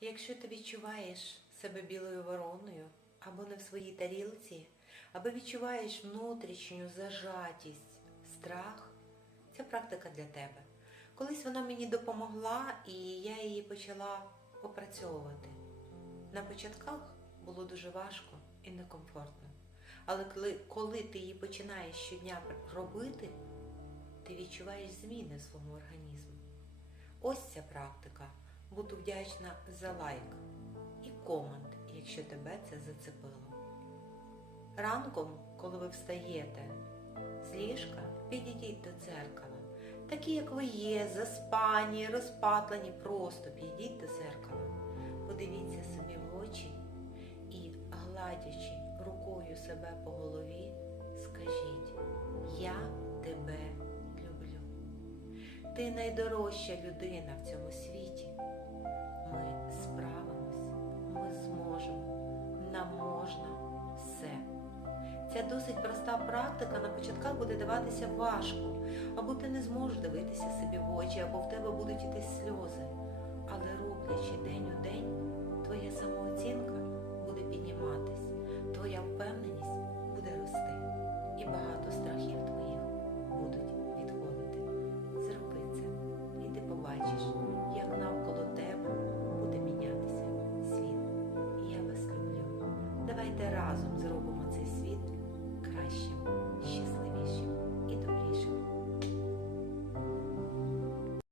Якщо ти відчуваєш себе білою вороною або не в своїй тарілці, або відчуваєш внутрішню зажатість, страх, ця практика для тебе. Колись вона мені допомогла, і я її почала опрацьовувати. На початках було дуже важко і некомфортно. Але коли, коли ти її починаєш щодня робити, ти відчуваєш зміни в своєму організмі. Ось ця практика. Буду вдячна за лайк і комент, якщо тебе це зацепило. Ранком, коли ви встаєте з ліжка, підійдіть до дзеркала. Такі, як ви є, заспані, розпатлені, просто підійдіть до дзеркала. Подивіться собі в очі і, гладячи рукою себе по голові, скажіть, я. Ти найдорожча людина в цьому світі. Ми справимось, ми зможемо, нам можна все. Ця досить проста практика на початках буде даватися важко, або ти не зможеш дивитися собі в очі, або в тебе будуть іти сльози. Але роблячи день у день, давайте разом зробимо цей